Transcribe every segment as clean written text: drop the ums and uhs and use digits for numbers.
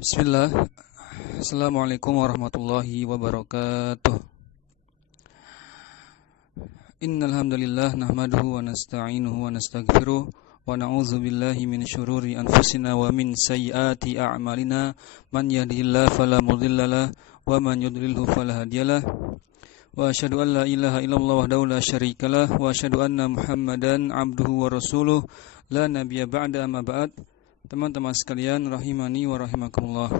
Bismillah. Assalamualaikum warahmatullahi wabarakatuh. Innal hamdalillah nahmaduhu wa nasta'inuhu wa nastaghfiruh wa na'udzu billahi min syururi anfusina wa min sayyiati a'malina. Man yahdihillahu fala mudhillalah wa man yudlilhu fala hadiyalah. Wa asyhadu an la ilaha illallah wahdahu la syarikalah wa asyhadu anna Muhammadan abduhu wa rasuluh la nabiyya ba'da amma ba'd. Teman-teman sekalian rahimani wa rahimakumullah.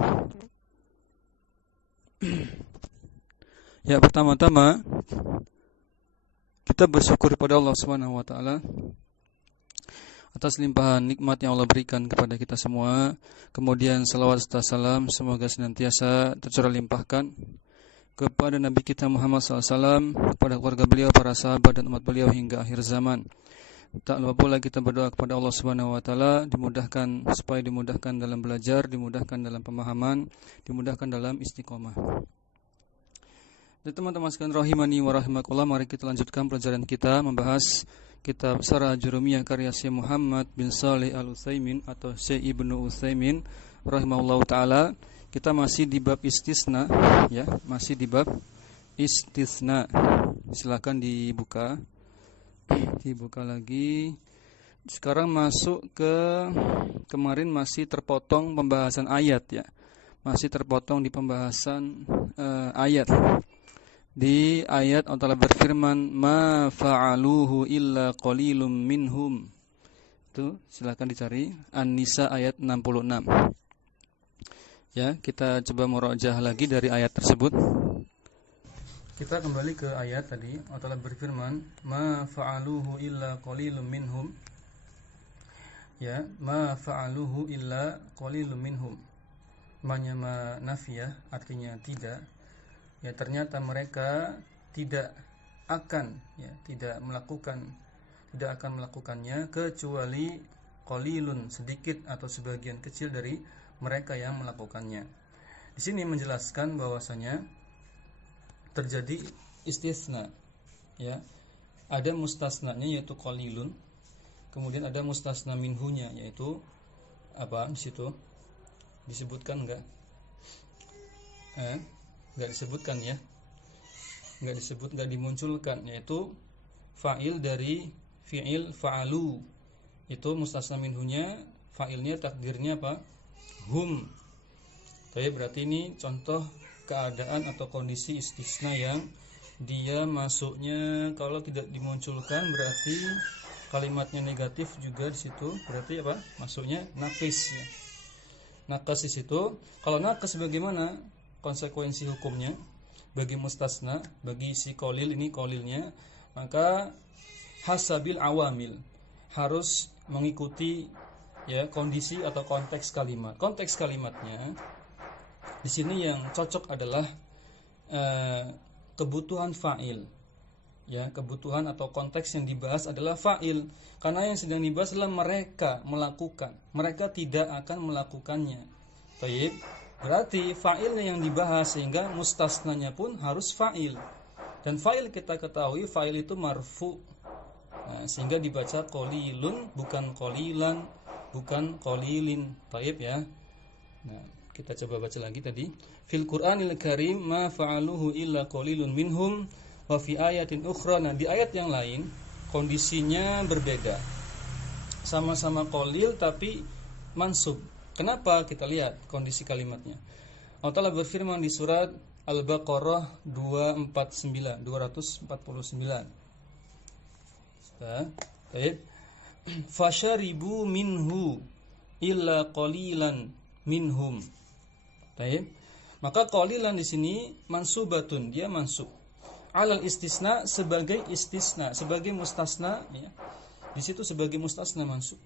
Ya, pertama-tama kita bersyukur kepada Allah Subhanahu wa taala atas limpahan nikmat yang Allah berikan kepada kita semua. Kemudian salawat serta salam semoga senantiasa tercurah limpahkan kepada Nabi kita Muhammad SAW, kepada keluarga beliau, para sahabat dan umat beliau hingga akhir zaman. Tak lupa pula kita berdoa kepada Allah Subhanahu wa taala supaya dimudahkan dalam belajar, dimudahkan dalam pemahaman, dimudahkan dalam istiqomah. Dan teman-teman sekalian rahimani wa rahimakumullah, mari kita lanjutkan pelajaran kita membahas kitab Syarah Jurumiyah karya Syekh Muhammad bin Shalih Al-Utsaimin atau Syekh Ibnu Utsaimin rahimahullahu taala. Kita masih di bab istisna, ya, masih di bab istisna. Silakan dibuka lagi. Sekarang masuk ke kemarin masih terpotong pembahasan ayat, ya. Masih terpotong di pembahasan ayat. Di ayat Allah berfirman, "Ma fa'aluhu illa qalilum minhum." Itu silakan dicari An-Nisa ayat 66. Ya, kita coba murajaah lagi dari ayat tersebut. Kita kembali ke ayat tadi. Allah berfirman, "Ma fa'aluhu illa qalilum minhum." Ya, "Ma fa'aluhu illa qalilum minhum." Ma nafiyah artinya tidak. Ya, ternyata mereka tidak akan melakukannya kecuali qalilun, sedikit atau sebagian kecil dari mereka yang melakukannya. Di sini menjelaskan bahwasanya terjadi istisna, ya. Ada mustasnanya yaitu qalilun, kemudian ada mustasna minhunya yaitu apa? Di situ disebutkan enggak? Enggak disebutkan, ya. Enggak dimunculkan, yaitu fa'il dari fi'il fa'alu. Itu mustasna minhunya, fa'ilnya takdirnya apa? Hum. Tapi berarti ini contoh keadaan atau kondisi istisna yang dia masuknya kalau tidak dimunculkan berarti kalimatnya negatif juga di situ, berarti apa? Masuknya naqis, ya. Naqas di situ. Kalau naqas bagaimana konsekuensi hukumnya bagi mustasna, bagi si qalil ini qalilnya? Maka hasabil awamil, harus mengikuti, ya, kondisi atau konteks kalimat. Konteks kalimatnya di sini yang cocok adalah kebutuhan fa'il. Ya, kebutuhan atau konteks yang dibahas adalah fa'il. Karena yang sedang dibahas adalah mereka melakukan. Mereka tidak akan melakukannya. Baik, berarti fa'ilnya yang dibahas sehingga mustasnanya pun harus fa'il. Dan fa'il kita ketahui fa'il itu marfu. Nah, sehingga dibaca qalilun bukan qalilan, bukan qalilin. Baik, ya. Nah, kita coba baca lagi tadi. Fil Qur'anil Karim ma fa'aluhu illa qalilun minhum wa fi ayatin ukhra. Nah, di ayat yang lain kondisinya berbeda. Sama-sama qalil tapi mansub. Kenapa? Kita lihat kondisi kalimatnya. Allah Ta'ala berfirman di surat Al-Baqarah 249. Baik. Fasharibu minhu illa qalilan minhum. Baik. Maka qalilan di sini mansubatun, dia mansub. Alal istisna, sebagai istisna, sebagai mustasna, ya. Di situ sebagai mustasna mansub.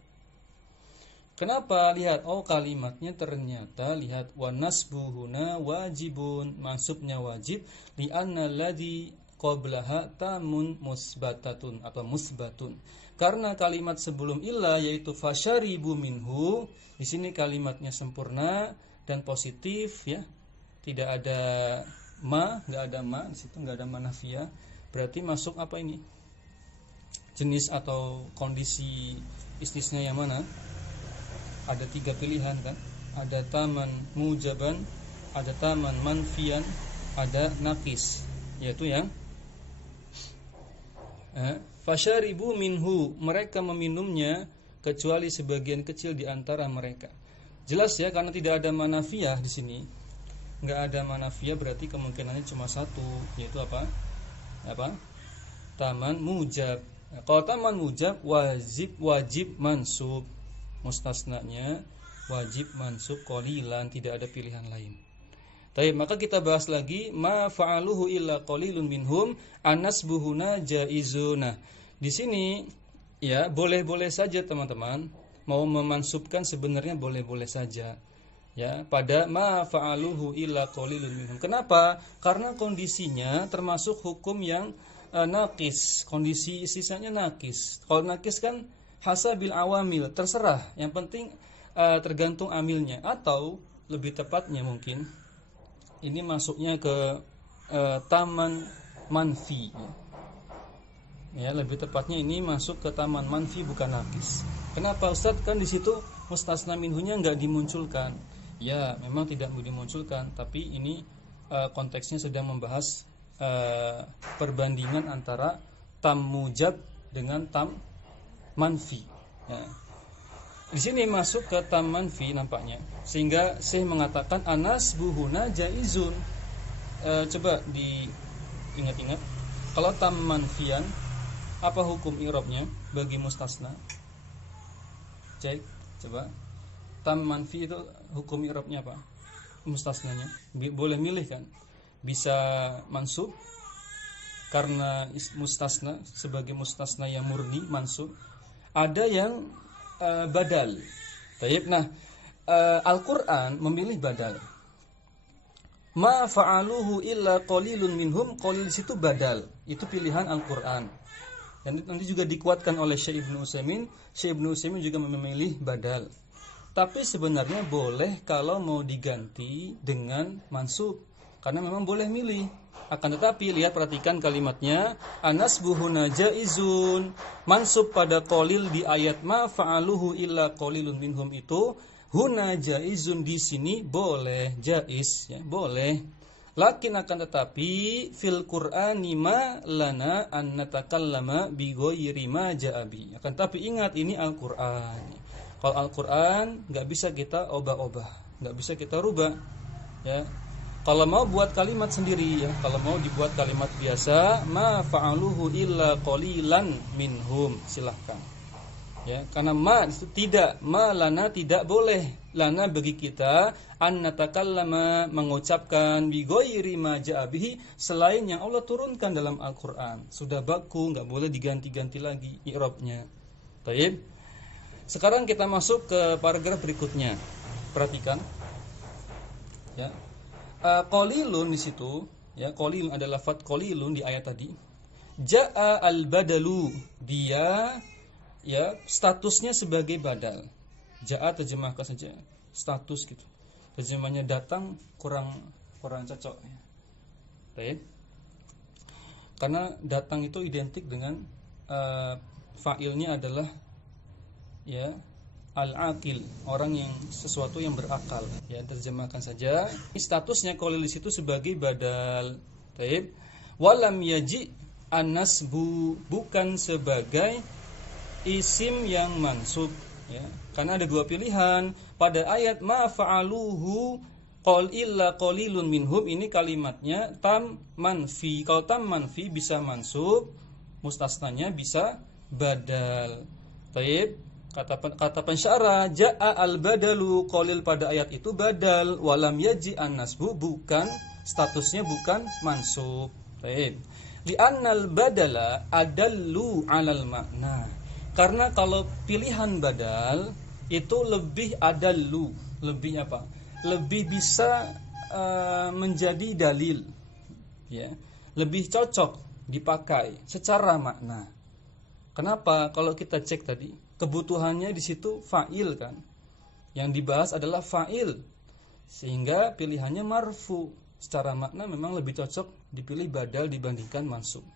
Kenapa? Lihat, kalimatnya ternyata lihat wa nasbuhuna wajibun, mansubnya wajib li anna alladhi qablaha tamun musbatatun atau musbatun. Karena kalimat sebelum illa yaitu fasharibu minhu, di sini kalimatnya sempurna dan positif, ya. Tidak ada enggak ada ma di situ, enggak ada manafiyah. Berarti masuk apa ini? Jenis atau kondisi istisna yang mana? Ada 3 pilihan, kan? ada taman mujaban, ada taman manfian, ada naqis, yaitu yang fasyaribu minhu, mereka meminumnya kecuali sebagian kecil di antara mereka. Jelas ya, karena tidak ada manafiyah di sini. Enggak ada manafiyah berarti kemungkinannya cuma satu, yaitu apa? Taman mujab. Kalau taman mujab wajib mansub. Mustasnanya wajib mansub qalilan, tidak ada pilihan lain. Baik, maka kita bahas lagi ma fa'aluhu illa qalilun minhum anasbuhuna jaizuna. Di sini ya boleh-boleh saja teman-teman mau memansubkan, sebenarnya boleh-boleh saja. Ya, pada ma fa'aluhu illa qalilun minhum. Kenapa? Karena kondisinya termasuk hukum yang naqis, kondisi sisanya naqis. Kalau naqis kan hasabil awamil, terserah, yang penting tergantung amilnya, atau lebih tepatnya mungkin ini masuknya ke taman manfi. Ya, lebih tepatnya ini masuk ke taman manfi bukan naqis. Kenapa Ustaz? Kan di situ mustasna minhunya enggak dimunculkan. Ya, memang tidak dimunculkan, tapi ini konteksnya sedang membahas perbandingan antara tam mujab dengan tam manfi. Ya. Di sini masuk ke tam manfi nampaknya, sehingga Syekh mengatakan anas buhuna jaizun. Coba diingat-ingat, kalau tam manfian apa hukum i'rabnya bagi mustasna? Cek, coba. Tam manfi itu hukum i'rabnya apa? Mustasnanya. Boleh milih kan? Bisa mansub karena mustasna, sebagai mustasna yang murni mansub. Ada yang badal. Baik, nah Al-Qur'an memilih badal. Ma fa'aluhu illa qalilun minhum, qalil situ badal. Itu pilihan Al-Qur'an. Dan nanti juga dikuatkan oleh Syekh Ibnu Utsaimin. Syekh Ibnu Utsaimin juga memilih badal. Tapi sebenarnya boleh kalau mau diganti dengan mansub, karena memang boleh milih. Akan tetapi lihat, perhatikan kalimatnya, anasbuhuna jaizun. Mansub pada qalil di ayat ma fa'aluhu illa qalilun minhum itu huna jaizun, di sini boleh, jaiz ya, boleh. Lakin akan tetapi fil Qur'ani ma lana an natakallama bi ghairi ma ja'abi. Akan tetapi ingat, ini Al-Qur'an. Kalau Al-Qur'an enggak bisa kita obah-obah, enggak bisa kita rubah ya. Kalau mau buat kalimat sendiri ya, kalau mau dibuat kalimat biasa, ma fa'aluhu illa qalilan minhum, silahkan. Ya, karena ma itu tidak, ma lana tidak boleh, lana bagi kita an natakallama mengucapkan bi ghairi ma ja'a bihi, selain yang Allah turunkan dalam Al-Qur'an. Sudah baku, enggak boleh diganti-ganti lagi i'rabnya. Baik. Sekarang kita masuk ke paragraf berikutnya. Perhatikan. Ya. Qalilun di situ, ya, qalilun adalah lafaz qalilun di ayat tadi. Jaa al-badalu, dia ya statusnya sebagai badal. Jaa terjemahkan saja status gitu. Terjemahnya datang kurang cocok ya. Baik. Karena datang itu identik dengan fa'ilnya adalah ya al-aqil, orang yang sesuatu yang berakal. Ya, terjemahkan saja. Statusnya qalil di situ sebagai badal. Baik. Walam yaji an-nasbu, bukan sebagai isim yang mansub ya. Karena ada dua pilihan. Pada ayat ma fa'aluhu qal illa qalilun minhum, ini kalimatnya tam manfi. Kalau tam manfi bisa mansub, mustasnanya bisa badal. Baik. Kata pensyarah, ja'a al-badalu, qalil pada ayat itu badal, walam yaji an-nasbu, bukan, statusnya bukan mansub. Baik. Li'annal badala adallu 'alal makna. Karena kalau pilihan badal itu lebih adallu, lebih apa? Lebih bisa menjadi dalil. Ya. Lebih cocok dipakai secara makna. Kenapa? Kalau kita cek tadi, kebutuhannya di situ fa'il kan. Yang dibahas adalah fa'il. Sehingga pilihannya marfu. Secara makna memang lebih cocok dipilih badal dibandingkan mansub.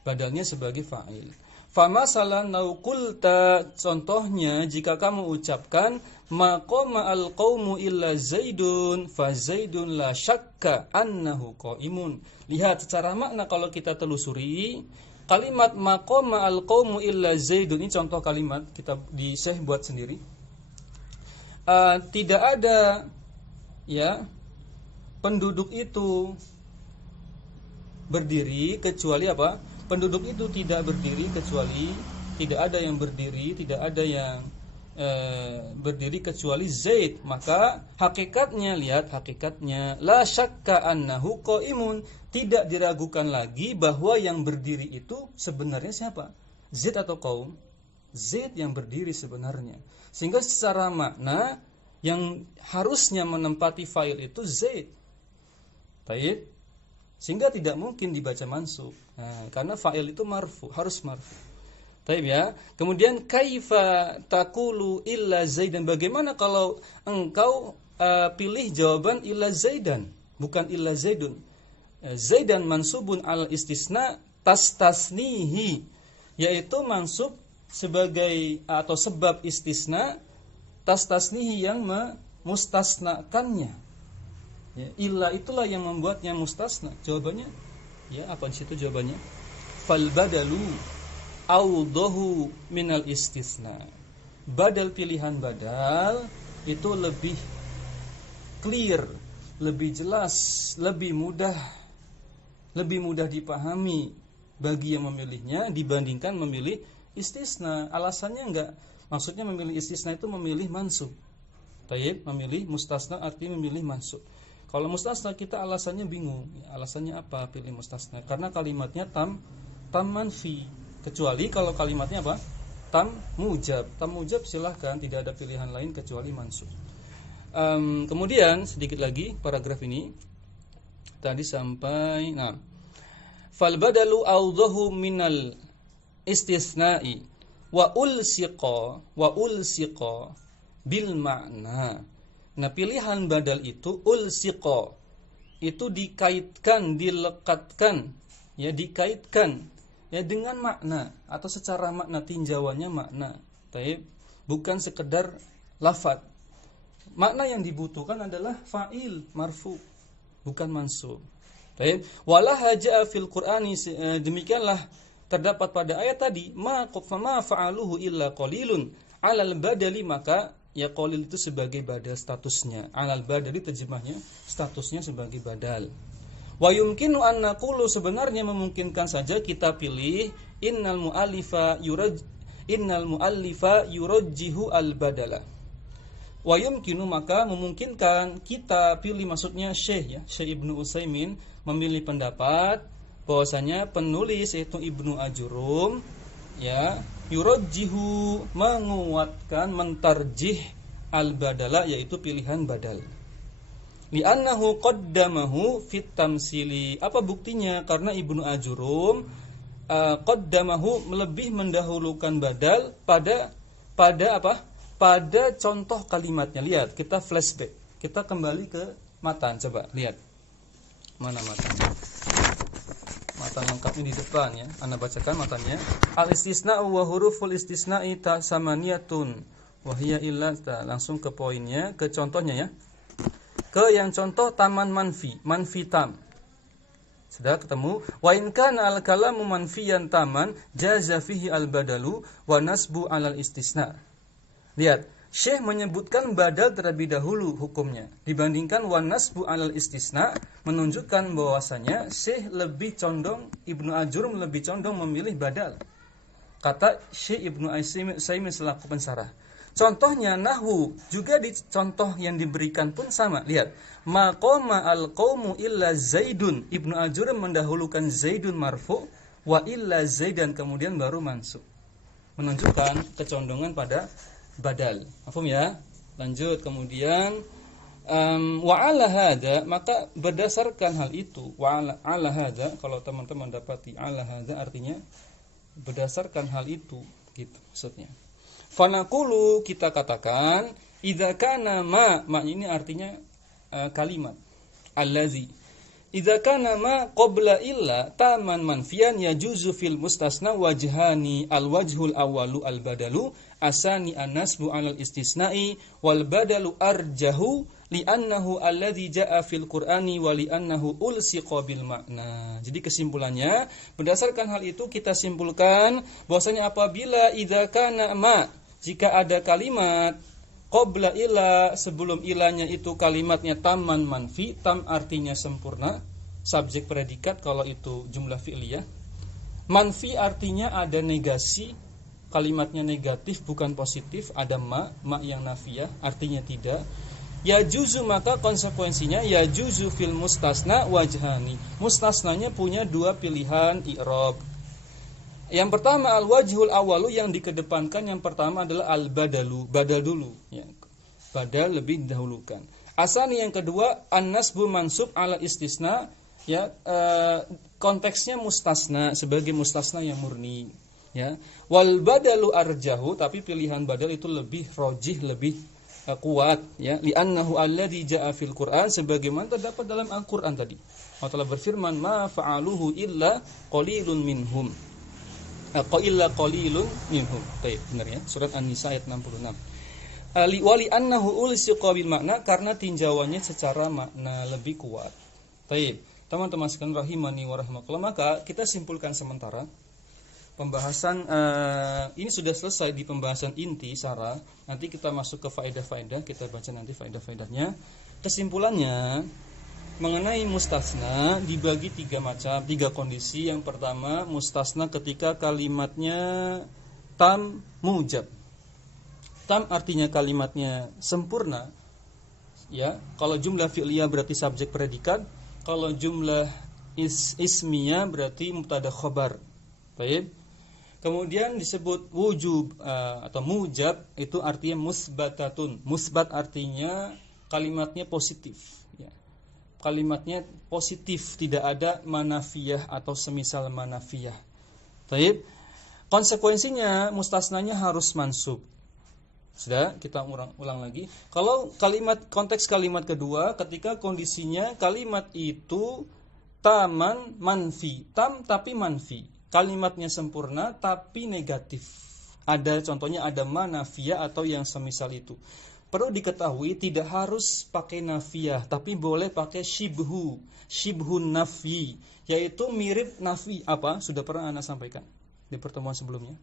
Badalnya sebagai fa'il. Famasalan law qulta, contohnya jika kamu ucapkan maqama al-qaumu illa Zaidun fa Zaidun la syakka annahu qaimun. Lihat secara makna kalau kita telusuri kalimat maqama al-qaumu illa Zaidun, ini contoh kalimat kita di Syekh buat sendiri. Tidak ada ya penduduk itu berdiri kecuali apa? Penduduk itu tidak berdiri kecuali tidak ada yang berdiri, tidak ada yang berdiri kecuali Zaid. Maka hakikatnya, lihat hakikatnya, la syakka annahu qaimun, tidak diragukan lagi bahwa yang berdiri itu sebenarnya siapa? Zaid atau qaum? Zaid yang berdiri sebenarnya. Sehingga secara makna yang harusnya menempati fa'il itu Zaid. Baik. Sehingga tidak mungkin dibaca mansub. Nah, karena fa'il itu marfu, harus marfu. Baik ya. Kemudian kaifa taqulu illa Zaidan? Bagaimana kalau engkau pilih jawaban illa Zaidan, bukan illa Zaidun? Zaidan mansubun al istisna tastasnihi, yaitu mansub sebagai atau sebab istisna tastasnihi yang memustasnakannya. Ya, illa itulah yang membuatnya mustasna. Jawabannya, ya apa di situ jawabannya? Fal badalu awdahu minal istisna. Badal, pilihan badal itu lebih clear, lebih jelas, lebih mudah dipahami bagi yang memilihnya dibandingkan memilih istisna. Alasannya enggak, maksudnya memilih istisna itu memilih mansub. Taib, memilih mustasna artinya memilih mansub. Kalau mustasna kita alasannya bingung. Alasannya apa pilih mustasna? Karena kalimatnya tam manfi. Kecuali kalau kalimatnya apa? Tam mujab. Tam mujab silahkan, tidak ada pilihan lain kecuali mansub. Kemudian sedikit lagi paragraf ini. Tadi sampai fal badalu awdahu minal istisna'i wa ulsiqa bil makna. Nah, pilihan badal itu ulsiqa, itu dikaitkan, dilekatkan, ya dikaitkan ya dengan makna atau secara makna, tinjauannya makna. Taib, bukan sekedar lafaz. Makna yang dibutuhkan adalah fa'il marfu, bukan mansub. Taib, wala haja fil Qur'ani, demikianlah terdapat pada ayat tadi, ma fa'aluhu illa qalilun alal badali, maka ya qalil itu sebagai badal statusnya. Alal badali terjemahnya statusnya sebagai badal. Wa yumkinu an naqulu, sebenarnya memungkinkan saja kita pilih innal muallifa yurajjihu al badala. Wa yumkinu, maka memungkinkan kita pilih, maksudnya Syekh Ibnu Utsaimin memilih pendapat bahwasanya penulis yaitu Ibnu Ajurum ya yurajjihu, menguatkan, mentarjih al-badala, yaitu pilihan badal. Li'annahu qaddamahu fit tamsili. Apa buktinya? Karena Ibnu Ajurum qaddamahu, lebih mendahulukan badal pada apa? Pada contoh kalimatnya. Lihat, kita flashback. Kita kembali ke matan, coba lihat. Mana matanya? Matan lengkapnya di depan ya. Anda bacakan matanya. Al-istisna wa huruful istisna'i samaniyatun wa hiya illa. Langsung ke poinnya, ke contohnya ya. Ke yang contoh taman manfi tam. Sudah ketemu. Wa in kana al-kalamu manfiyan taman jaza fihi al-badalu wa nasbu 'alal istisna. Lihat, Syekh menyebutkan badal terlebih dahulu hukumnya dibandingkan wa nasbu 'alal istisna, menunjukkan bahwasanya Syekh lebih condong, Ibnu Ajurum lebih condong memilih badal. Kata Syekh Ibnu Utsaimin selaku pensarah. Contohnya nahwu, juga di contoh yang diberikan pun sama. Lihat, maqama al-qaumu illa Zaidun. Ibnu Ajurum mendahulukan Zaidun marfu wa illa Zaidan kemudian baru mansub. Menunjukkan kecondongan pada badal. Paham ya? Lanjut kemudian wa ala hadza, maka berdasarkan hal itu, wa ala hadza, kalau teman-teman dapati ala hadza artinya berdasarkan hal itu gitu maksudnya. Fanaqulu, kita katakan idza kana ma ini artinya kalimat allazi. idza kana ma qabla illa taman manfiyan yajuzu fil mustasna wajhani al-wajhul awwalu al-badalu asani an-nasbu 'alal istisna'i wal badalu arjahu li'annahu alladhi ja'a fil Qur'ani wa li'annahu ulsiqa bil makna. Jadi kesimpulannya, berdasarkan hal itu kita simpulkan bahwasanya apabila idza kana ma, jika ada kalimat qabla ila, sebelum ilanya itu kalimatnya taman manfi, tam artinya sempurna, subjek predikat kalau itu jumlah fi'liyah. Manfi artinya ada negasi, kalimatnya negatif bukan positif, ada ma yang nafiyah artinya tidak. Ya juzu, maka konsekuensinya ya juzu fil mustasna wajhani. Mustasnanya punya dua pilihan i'rab. Yang pertama al-wajhul awalu, yang dikedepankan yang pertama adalah al-badalu, badal dulu ya. Badal lebih didahulukan. Asani yang kedua an-nasbu mansub ala istisna ya, konteksnya mustasna sebagai mustasna yang murni ya. Wal badalu arjahu, tapi pilihan badal itu lebih rojih, lebih kuat ya, li'annahu alladhi ja'a fil Qur'an, sebagaimana terdapat dalam Al-Qur'an tadi. Allah Ta'ala berfirman ma fa'aluhu illa qalilun minhum. Qalilun minhum. Baik, benar ya. Surat An-Nisa ayat 66. Wali annahu ulsiqa bil makna, karena tinjauannya secara makna lebih kuat. Baik, teman-teman sekalian rahimani wa rahmatullah, maka kita simpulkan sementara pembahasan ini sudah selesai di pembahasan inti syarah. Nanti kita masuk ke faedah-faedah, kita baca nanti faedah-faedahnya. Kesimpulannya, mengenai mustasna dibagi tiga kondisi. Yang pertama, mustasna ketika kalimatnya tam mujab. Tam artinya kalimatnya sempurna. Ya, kalau jumlah fi'liyah berarti subjek predikat, kalau jumlah ismiyah berarti mubtada khobar. Baik. Kemudian disebut wujub atau mujab, itu artinya musbatatun. Musbat artinya kalimatnya positif. Kalimatnya positif, tidak ada manafiyah atau semisal manafiyah. Baik. Konsekuensinya mustasnanya harus mansub. Sudah, kita ulang lagi. Kalau konteks kalimat kedua, ketika kondisinya kalimat itu taman manfi, tam tapi manfi. Kalimatnya sempurna tapi negatif. Ada contohnya, ada manafiyah atau yang semisal itu. Perlu diketahui tidak harus pakai nafiyah, tapi boleh pakai shibhun nafi, yaitu mirip nafi. Apa? Sudah pernah Anda sampaikan di pertemuan sebelumnya.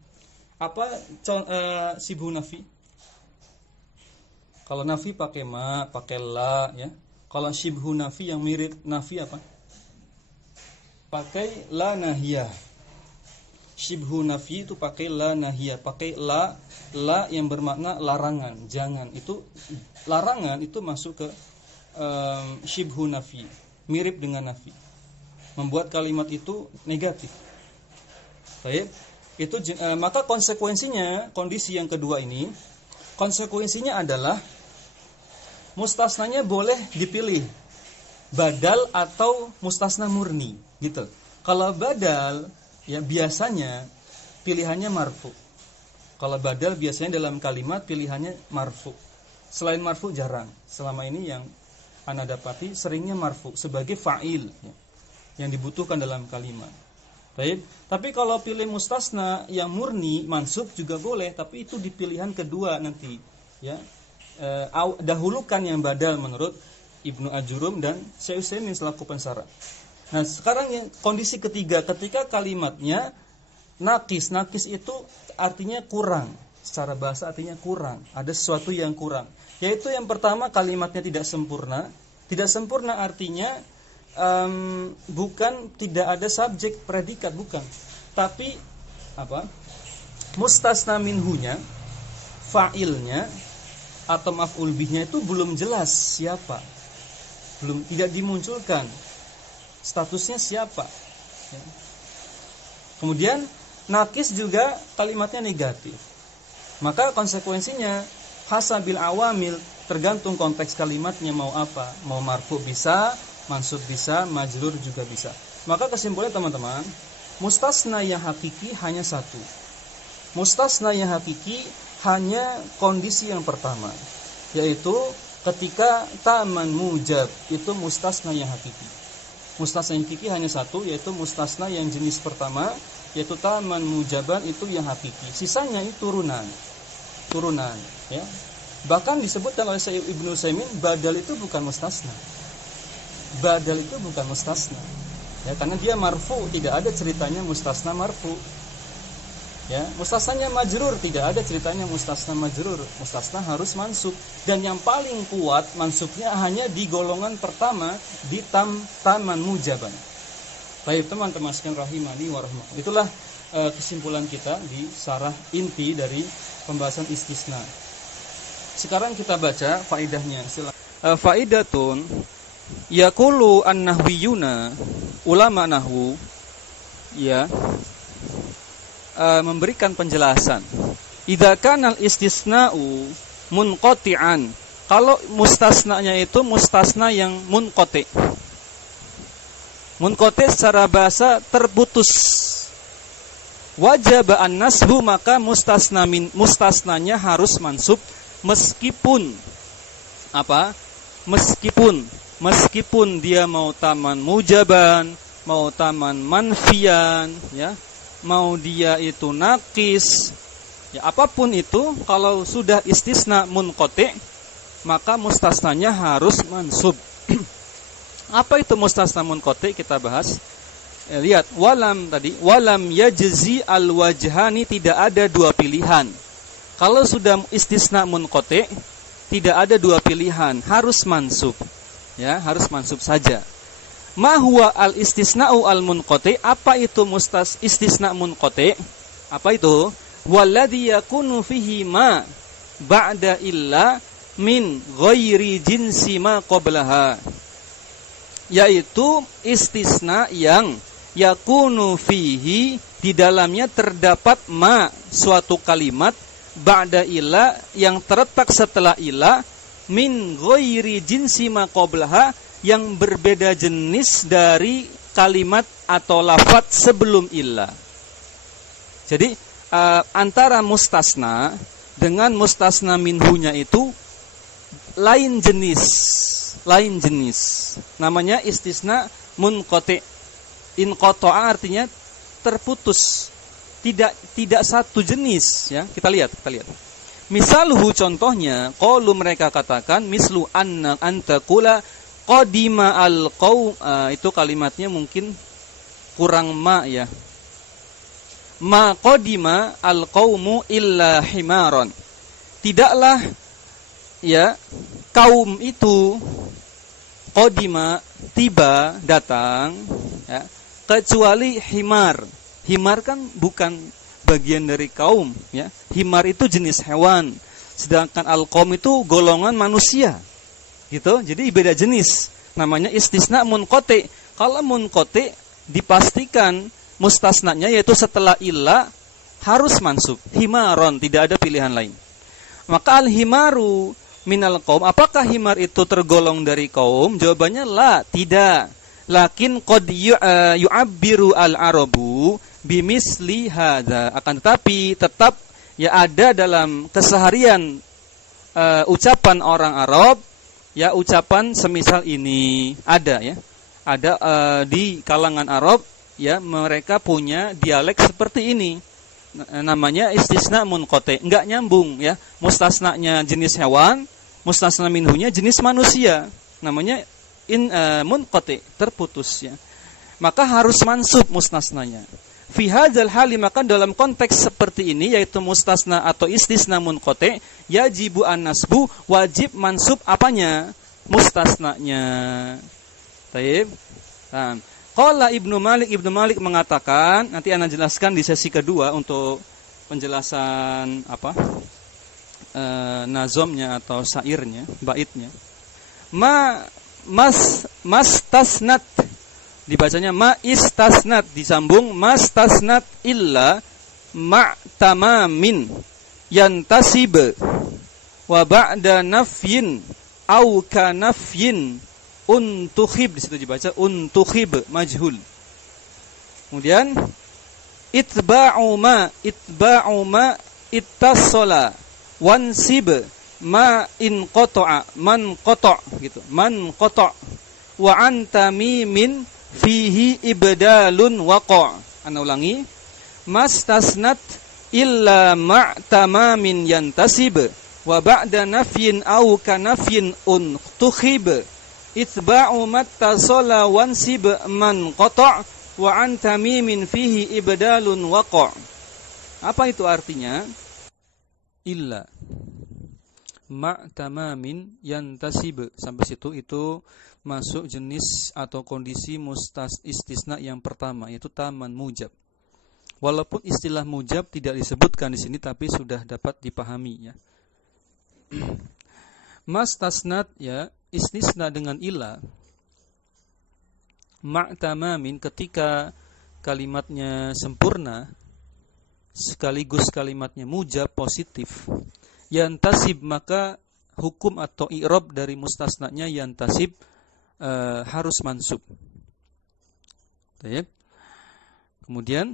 Apa shibhun nafi? Kalau nafi pakai ma, pakai la ya. Kalau shibhun nafi yang mirip nafi apa? Pakai la nahiyah. Shibhu nafi itu pakai la nahiyah, pakai la yang bermakna larangan, jangan. Itu larangan itu masuk ke shibhu nafi, mirip dengan nafi, membuat kalimat itu negatif. Baik, itu maka konsekuensinya, kondisi yang kedua ini, konsekuensinya adalah mustasnanya boleh dipilih badal atau mustasna murni, gitu. Kalau badal ya biasanya pilihannya marfu. Kalau badal biasanya dalam kalimat pilihannya marfu. Selain marfu jarang. Selama ini yang Anda dapati seringnya marfu sebagai fa'il ya, yang dibutuhkan dalam kalimat. Baik. Tapi kalau pilih mustasna yang murni mansub juga boleh, tapi itu di pilihan kedua nanti ya. Dahulukan yang badal menurut Ibnu Ajurum dan Syekh Utsaimin selaku pensarah. Nah, sekarang yang kondisi ketiga, ketika kalimatnya nakis. Nakis itu artinya kurang. Secara bahasa artinya kurang. Ada sesuatu yang kurang. Yaitu yang pertama, kalimatnya tidak sempurna. Tidak sempurna artinya bukan tidak ada subjek predikat, bukan. Tapi apa? Mustasna minhunya, fa'ilnya atau maf'ul bihnya itu belum jelas siapa. Belum, tidak dimunculkan. Statusnya siapa ya. Kemudian nakis juga kalimatnya negatif. Maka konsekuensinya hasabil awamil, tergantung konteks kalimatnya mau apa. Mau marfu bisa, mansub bisa, majrur juga bisa. Maka kesimpulannya teman-teman, mustasna yang hakiki hanya satu. Mustasna yang hakiki hanya kondisi yang pertama, yaitu ketika taman mujab, itu mustasna yang hakiki. Mustasna yang hakiki hanya satu, yaitu mustasna yang jenis pertama, yaitu taman mujaban, itu yang hakiki. Sisanya itu turunan, ya. Bahkan disebutkan oleh Syekh Ibnu Utsaimin, badal itu bukan mustasna. Badal itu bukan mustasna. Ya, karena dia marfu, tidak ada ceritanya mustasna marfu. Ya, mustasnanya majrur, tidak ada ceritanya mustasna majrur. Mustasna harus mansub, dan yang paling kuat mansubnya hanya di golongan pertama, di taman mujaban. Baik teman-teman sekalian rahimani wa rahmatullah. Itulah kesimpulan kita di syarah inti dari pembahasan istisna. Sekarang kita baca faidahnya. Faidatun yaqulu an-nahwiyuna, ulama nahwu, ya, memberikan penjelasan. Idza kana al-istisna'u munqati'an. Kalau mustasnanya itu mustasna yang munqati'. Munqati' secara bahasa terputus. Wajib an-nasbu, maka mustasnanya harus mansub meskipun apa? Meskipun dia mau taman mujaban, mau taman manfian, ya, mau dia itu nakis, ya, apapun itu, kalau sudah istisna munqati, maka mustasnanya harus mansub. Apa itu mustasna munqati? Kita bahas. Lihat, walam yajzi al-wajhani, tidak ada dua pilihan. Kalau sudah istisna munqati, tidak ada dua pilihan, harus mansub. Ya, harus mansub saja. Ma huwa al-istisna'u al-munqati? Apa itu istisna munqati? Apa itu? Walladhi yakunu fihi ma ba'da illa min ghairi jinsi ma qablaha. Yaitu istisna yang yakunu fihi, di dalamnya terdapat ma, suatu kalimat, ba'da illa, yang terletak setelah illa, min ghairi jinsi ma qablaha, yang berbeda jenis dari kalimat atau lafadz sebelum illa. Jadi antara mustasna dengan mustasna minhunya itu lain jenis. Namanya istisna munqati. Inqata'a artinya terputus. Tidak satu jenis, ya. Kita lihat. Misalhu, contohnya, qalu, mereka katakan, mislu anna antakula qadima al-qaum, itu kalimatnya mungkin kurang ma, ya. Ma qadima al-qaumu illa himaron. Tidaklah, ya, kaum itu qadima, tiba, datang, ya, kecuali himar. Himar kan bukan bagian dari kaum, ya. Himar itu jenis hewan, sedangkan al-qaum itu golongan manusia. Gitu, jadi beda jenis. Namanya istisna munqati. Kalau munqati dipastikan mustasnanya, yaitu setelah illa, harus mansub. Himaron, tidak ada pilihan lain. Maka al-himaru minal qaum, apakah himar itu tergolong dari kaum? Jawabannya la, tidak. Lakin qad yu'abbiru al-arabu bimisli hadza. Akan tetapi tetap, ya, ada dalam keseharian ucapan orang Arab, ya, ucapan semisal ini ada, ya. Ada di kalangan Arab, ya, mereka punya dialek seperti ini. Namanya istisna munqati, enggak nyambung, ya. Mustasnanya jenis hewan, mustasna minhunya jenis manusia. Namanya munqati, terputus, ya. Maka harus mansub mustasnanya. Fi hadzal hali, maka dalam konteks seperti ini, yaitu mustasna atau istisna munqati, yajibu an-nasbu, wajib mansub apanya? Mustasnanya. Baik. Nah, qala Ibnu Malik mengatakan, nanti ana jelaskan di sesi kedua untuk penjelasan nazomnya atau syairnya, baitnya. Mastasnat, dibacanya ma istasnat, disambung mastasnat illa ma'tamamin yantasib wa ba'da nafyin au kanafyin untukhib, di situ dibaca untukhib majhul. Kemudian itba'u ma ittasala wansib ma in qata'a man qata' gitu, man qata' wa anta mimin fihi ibdalun waqa'. Ana ulangi. Mastasnat illa ma'tamamin yantasib wa ba'da nafyin aw kanafyin untukhib itba'u mattasala wansib man qata' wa an tamimin fihi ibdalun waqa'. Apa itu artinya? Illa ma'tamamin yantasib. Sampai situ itu masuk jenis atau kondisi istisna yang pertama, yaitu taman mujab. Walaupun istilah mujab tidak disebutkan di sini, tapi sudah dapat dipahami ya. Mastasnat ya, istisna dengan illa. Ma'tamamin ketika kalimatnya sempurna sekaligus kalimatnya mujab positif. Yantasib maka hukum atau i'rab dari mustasnanya yantasib harus mansub. Baik. Kemudian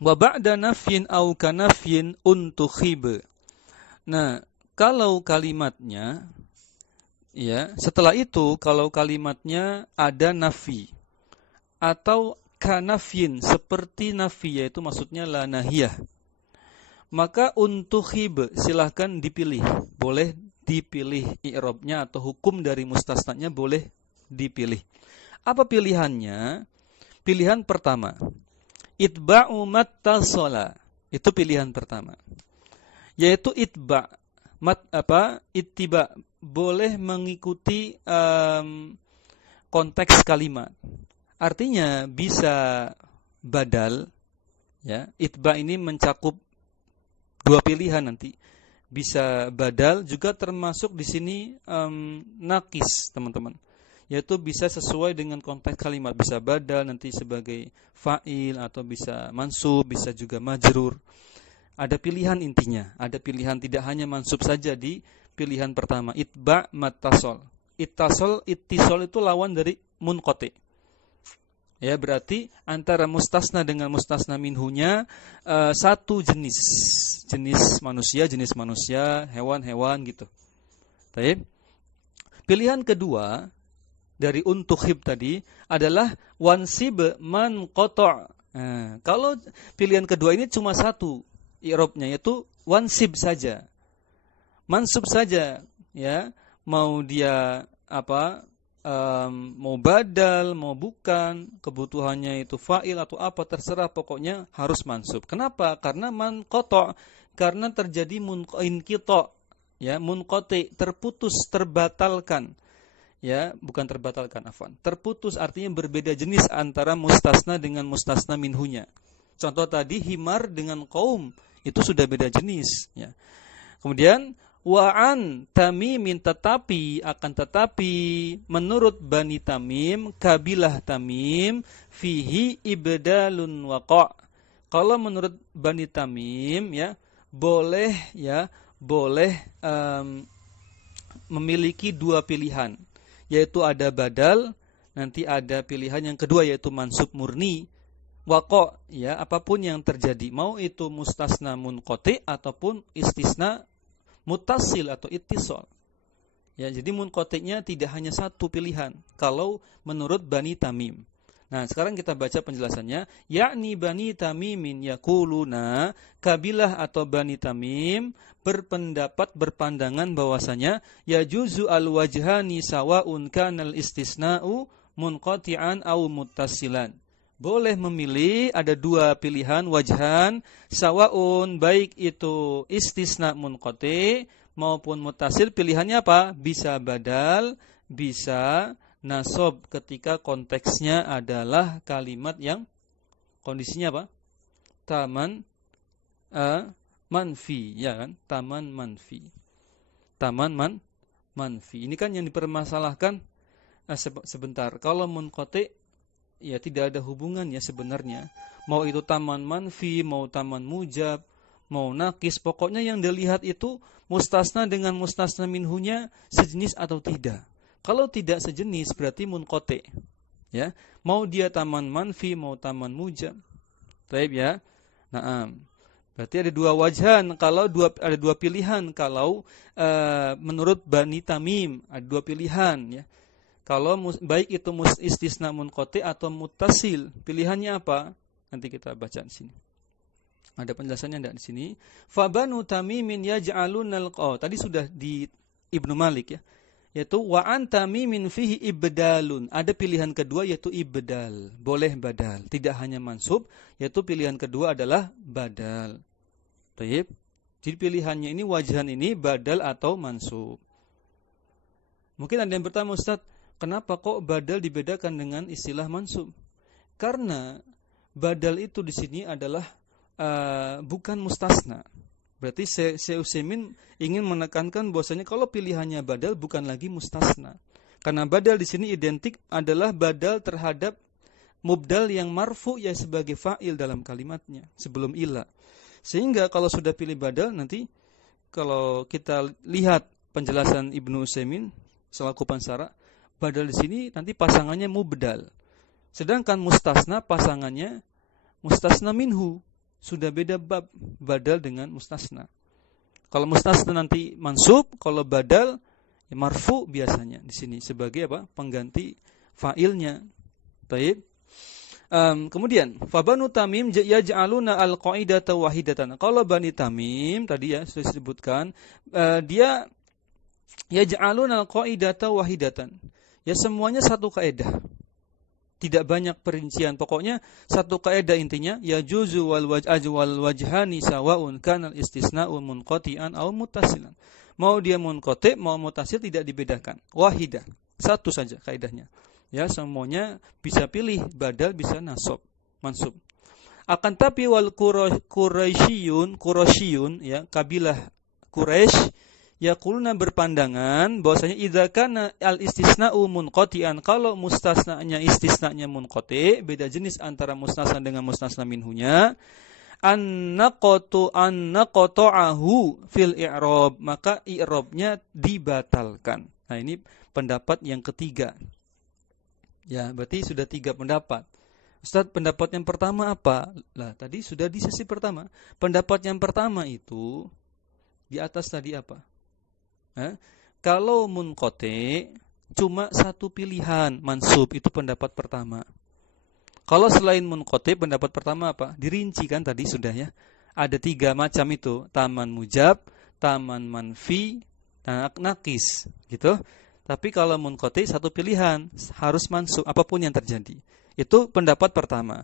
wa ba'da nafyin au kanafyin untukhib. Nah, kalau kalimatnya ya, setelah itu kalau kalimatnya ada nafi atau kanafyin seperti nafi, yaitu maksudnya la nahiyah, maka untukhib silahkan dipilih, boleh dipilih i'rabnya atau hukum dari mustasnanya boleh dipilih. Apa pilihannya? Pilihan pertama, itba'u mattasala. Itu pilihan pertama. Yaitu itba' ittiba' boleh mengikuti konteks kalimat. Artinya bisa badal ya. Itba' ini mencakup dua pilihan nanti. Bisa badal juga termasuk di sini nakis, teman-teman. Yaitu bisa sesuai dengan konteks kalimat, bisa badal nanti sebagai fa'il atau bisa mansub, bisa juga majrur. Ada pilihan intinya, ada pilihan, tidak hanya mansub saja di pilihan pertama. Itba' mattasol. Ittisol itu lawan dari munqati. Ya, berarti antara mustasna dengan mustasna minhunya satu jenis manusia, hewan gitu. Baik. Pilihan kedua dari untukhib tadi adalah wansib man qata'. Nah, kalau pilihan kedua ini cuma satu i'rabnya, yaitu wansib saja. Mansub saja ya, mau dia mau badal, mau bukan, kebutuhannya itu fa'il atau apa terserah, pokoknya harus mansub. Kenapa? Karena man qata', karena terjadi inqita', ya, munqati, terputus, terbatalkan. Ya, bukan terbatalkan, afwan. Terputus artinya berbeda jenis antara mustasna dengan mustasna minhunya. Contoh tadi himar dengan qaum itu sudah beda jenis, ya. Kemudian wa'an tamimin, tetapi menurut Bani Tamim, kabilah Tamim, fihi ibdalun waqa'. Kalau menurut Bani Tamim ya, boleh memiliki dua pilihan, yaitu ada badal, nanti ada pilihan yang kedua yaitu mansub murni, waqa', ya, apapun yang terjadi, mau itu mustasna munqati ataupun istisna muttasil atau ittisal. Ya, jadi munqati'nya tidak hanya satu pilihan kalau menurut Bani Tamim. Nah, sekarang kita baca penjelasannya. Yakni Bani Tamimin yaquluna, kabilah atau Bani Tamim berpandangan bahwasanya yajuzu al-wajhani sawa'un kanal istisna'u munqati'an aw muttasilan. Boleh memilih, ada dua pilihan wajhan, sawa'un, baik itu istisna munqati maupun muttasil. Pilihannya apa? Bisa badal, bisa nasab ketika konteksnya adalah kalimat yang kondisinya apa? Taman manfi, ya kan? Taman manfi. Manfi. Ini kan yang dipermasalahkan sebentar. Kalau munqati ya tidak ada hubungannya sebenarnya. Mau itu taman manfi, mau taman mujab, mau nakis, pokoknya yang dilihat itu mustasna dengan mustasna minhunya sejenis atau tidak. Kalau tidak sejenis berarti munqati. Ya, mau dia taman manfi, mau taman mujab. Baik ya. Naam. Berarti ada dua wajhan, ada dua pilihan kalau menurut Bani Tamim ada dua pilihan ya. Kalau baik itu istisna munqati atau muttasil, pilihannya apa? Nanti kita baca di sini. Ada penjelasannya enggak di sini? Fa banu tamimin yaj'alunal tadi sudah di Ibnu Malik ya. Yaitu wa an tamimin fihi ibdalun. Ada pilihan kedua yaitu ibdal, boleh badal, tidak hanya mansub, yaitu pilihan kedua adalah badal. Baik. Jadi pilihannya ini wajahan ini badal atau mansub. Mungkin ada yang bertanya, Ustaz, kenapa kok badal dibedakan dengan istilah mansub? Karena badal itu di sini adalah bukan mustasna. Berarti Syekh Utsaimin ingin menekankan bahwasanya kalau pilihannya badal bukan lagi mustasna. Karena badal di sini identik adalah badal terhadap mubdal yang marfu ya sebagai fa'il dalam kalimatnya sebelum ila. Sehingga kalau sudah pilih badal nanti kalau kita lihat penjelasan Ibnu Utsaimin selaku pensara, badal di sini nanti pasangannya mubdal. Sedangkan mustasna pasangannya mustasna minhu. Sudah beda bab badal dengan mustasna. Kalau mustasna nanti mansub, kalau badal ya marfu biasanya di sini sebagai apa? Pengganti fa'ilnya. Baik. Kemudian fa banu tamim yaj'aluna al-qaidata wahidatan. Kalau Bani Tamim tadi ya sudah disebutkan, dia yaj'aluna al-qaidata wahidatan. Ya semuanya satu kaidah. Tidak banyak perincian. Pokoknya satu kaidah intinya yajuzu wal wajhani sawaun kanal istisna'u munqati'an aw muttasilan. Mau dia munqati, mau muttasil tidak dibedakan. Wahidah. Satu saja kaidahnya. Ya, semuanya bisa pilih badal bisa mansub. Akan tapi wal Quraisyun ya, kabilah Quraisy yaquluna berpandangan bahwasanya idza kana al-istisna'u munqati'an, kalau mustasnanya istisnanya munqati, beda jenis antara mustasna dengan mustasna minhunya, annaqata'ahu fil i'rab, maka i'rabnya dibatalkan. Nah, ini pendapat yang ketiga. Ya, berarti sudah 3 pendapat. Ustaz, pendapat yang pertama apa? Lah, tadi sudah di sesi pertama. Pendapat yang pertama itu di atas tadi apa? Kalau munqati cuma satu pilihan mansub, itu pendapat pertama. Kalau selain munqati pendapat pertama apa? Dirinci kan tadi sudah ya. Ada 3 macam itu, taman mujab, taman manfi, dan nakis gitu. Tapi kalau munqati satu pilihan, harus mansub apapun yang terjadi. Itu pendapat pertama.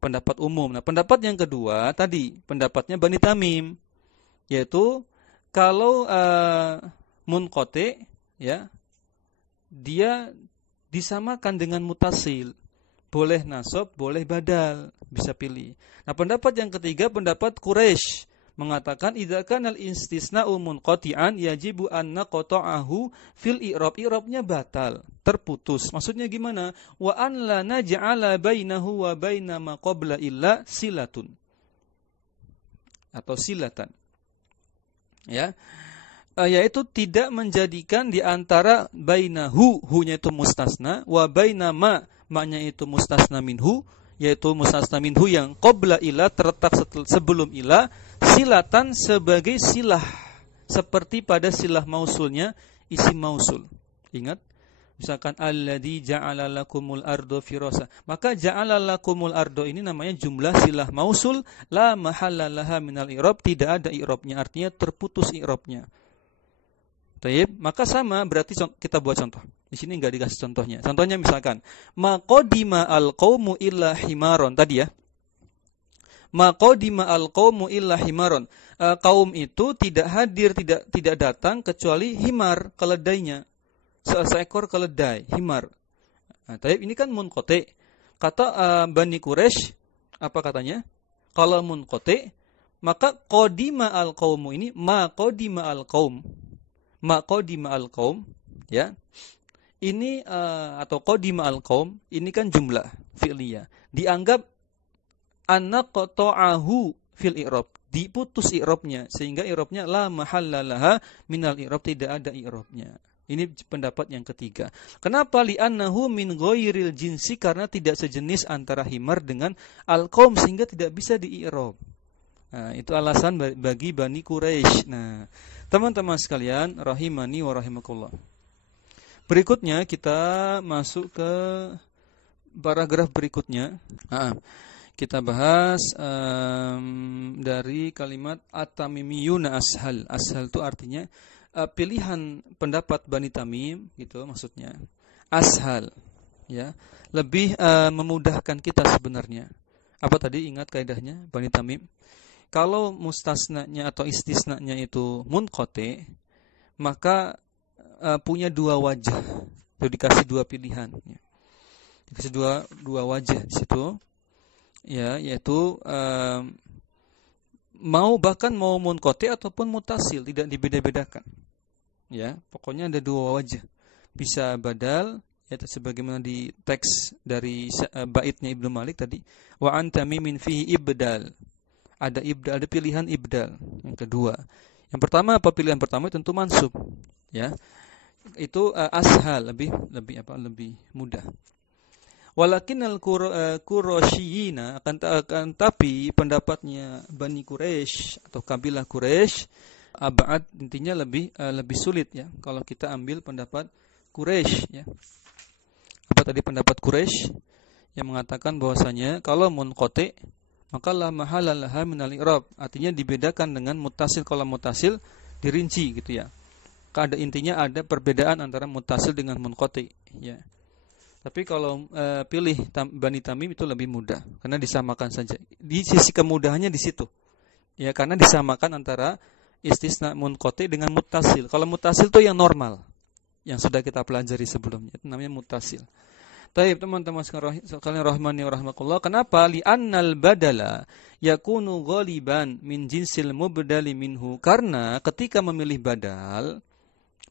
Pendapat umum. Nah, pendapat yang kedua tadi pendapatnya Bani Tamim, yaitu kalau munqati ya dia disamakan dengan mutasil, boleh nasab, boleh badal, bisa pilih. Nah, pendapat yang ketiga pendapat Quraisy mengatakan idza kana al-istisna'u munqati'an yajibu an naqta'ahu fil i'rab, i'rabnya batal, terputus. Maksudnya gimana? Wa an la naj'ala bainahu wa baina ma qabla illa silatun atau silatan. Ya. Yaitu tidak menjadikan di antara bainahu, hu-nya itu mustasna, wa baina ma-nya itu mustasna minhu, yaitu mustasna minhu yang qabla ila, terletak sebelum ila, silatan sebagai silah, seperti pada silah mausulnya isim mausul. Ingat, misalkan alladzi ja'ala lakumul ardo firasa, maka ja'ala lakumul ardo ini namanya jumlah silah mausul, la mahalla laha minal i'rab, tidak ada i'rabnya, artinya terputus i'rabnya. Taib, maka sama berarti kita buat contoh. Di sini enggak dikasih contohnya. Contohnya misalkan maqadima al-qaumu illa himaron tadi ya. Maqadima al-qaumu illa himaron. Kaum itu tidak hadir, tidak datang kecuali himar, keledainya. Seekor keledai, himar. Nah, taib ini kan munqati. Kata Bani Quraisy apa katanya? Kalau munqati maka qadima al-qaumu ini maqadima al-qaum. Maqadima al-qaum ya. Ini atau qadima al-qaum ini kan jumlah fi'liyah. Dianggap annaqta'ahu fil i'rab, diputus i'rabnya sehingga i'rabnya la mahalla laha minal i'rab, tidak ada i'rabnya. Ini pendapat yang ketiga. Kenapa? Li'annahu min ghairil jinsi, karena tidak sejenis antara himar dengan al-qaum sehingga tidak bisa di-i'rab. Nah, itu alasan bagi Bani Quraisy. Nah, teman-teman sekalian rahimani wa rahimakumullah. Berikutnya kita masuk ke paragraf berikutnya. Kita bahas dari kalimat at-tamimiyuna ashal. Ashal itu artinya pilihan pendapat Bani Tamim, gitu maksudnya. Ashal, ya, lebih memudahkan kita sebenarnya. Apa tadi, ingat kaidahnya Bani Tamim? Kalau mustasnanya atau istisnanya itu munqati, maka punya dua wajah. Itu dikasih dua pilihan, ya. Dikasih dua wajah di situ. Ya, yaitu mau munqati ataupun mutasil, tidak dibeda-bedakan. Ya, pokoknya ada dua wajah. Bisa badal, ya, sebagaimana di teks dari baitnya Ibnu Malik tadi, wa antamimin fihi ibdal. Ada ibdal, ada pilihan ibdal. Yang kedua. Yang pertama apa pilihan pertama? Tentu mansub, ya. Itu ashal, lebih mudah. Walakinnal Quraisyina akan tapi pendapatnya Bani Quraisy atau kabilah Quraisy abad, intinya lebih sulit, ya, kalau kita ambil pendapat Quraisy, ya. Apa tadi pendapat Quraisy yang mengatakan bahwasanya kalau munqati maka la mahala laha minal i'rab, artinya dibedakan dengan mutasil. Kalau mutasil dirinci, gitu, ya. Intinya ada perbedaan antara mutasil dengan munqati, ya. Tapi kalau pilih Bani Tamim itu lebih mudah karena disamakan saja. Di sisi kemudahannya di situ, ya, karena disamakan antara istisna munqati dengan mutasil. Kalau mutasil itu yang normal, yang sudah kita pelajari sebelumnya, itu namanya mutasil. Baik, teman-teman sekalian rahmani wa rahmakumullah. Kenapa? Li'annal badala yakunu ghaliban min jinsil mubdali minhu. Karena ketika memilih badal,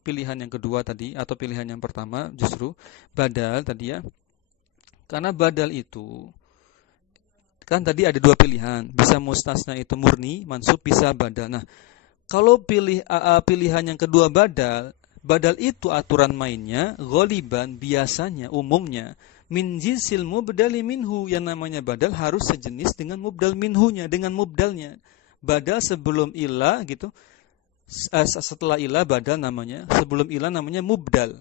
pilihan yang kedua tadi atau pilihan yang pertama justru badal tadi, ya. Karena badal itu kan tadi ada dua pilihan, bisa mustasna itu murni mansub, bisa badal. Nah, kalau pilihan yang kedua badal itu aturan mainnya ghaliban, biasanya umumnya min jinsil mubdali minhu, yang namanya badal harus sejenis dengan mubdal minhunya, dengan mubdalnya. Badal sebelum ilah, gitu. Setelah ilah badal namanya, sebelum ilah namanya mubdal.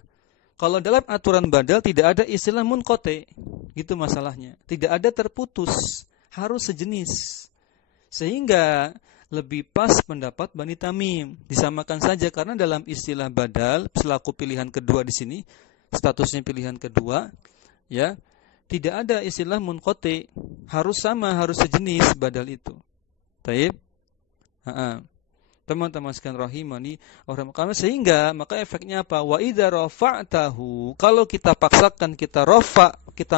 Kalau dalam aturan badal tidak ada istilah munqati, gitu masalahnya. Tidak ada terputus, harus sejenis. Sehingga lebih pas pendapat Bani Tamim, disamakan saja karena dalam istilah badal selaku pilihan kedua di sini, statusnya pilihan kedua, ya. Tidak ada istilah munqati, harus sama, harus sejenis badal itu. Taib. Teman-teman sekalian rahimani orang, sehingga maka efeknya apa? Wa idza rafa'tahu, kalau kita paksakan, kita